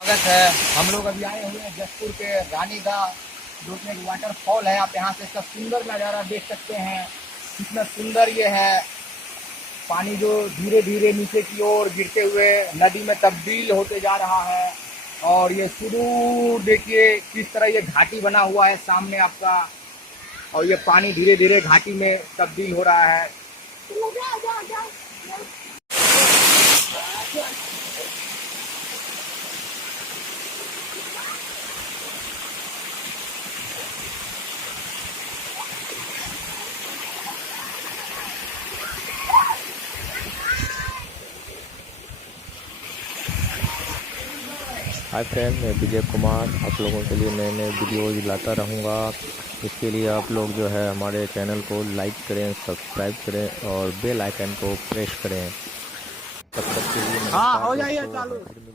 स्वागत है। हम लोग अभी आए हुए हैं जसपुर के रानी का जो कि एक वाटरफॉल है। आप यहाँ से इसका सुंदर नज़ारा देख सकते हैं। कितना सुंदर ये है। पानी जो धीरे धीरे नीचे की ओर गिरते हुए नदी में तब्दील होते जा रहा है। और ये सुदूर देखिए किस तरह ये घाटी बना हुआ है सामने आपका। और ये पानी धीरे धीरे घाटी में तब्दील हो रहा है। हाय फ्रेंड, मैं विजय कुमार आप लोगों के लिए नए नए वीडियोज़ लाता रहूँगा। इसके लिए आप लोग जो है हमारे चैनल को लाइक करें, सब्सक्राइब करें और बेल आइकन को प्रेस करें। तब तक के लिए हाँ, नमस्कार हो जाइए दोस्तों। चालू।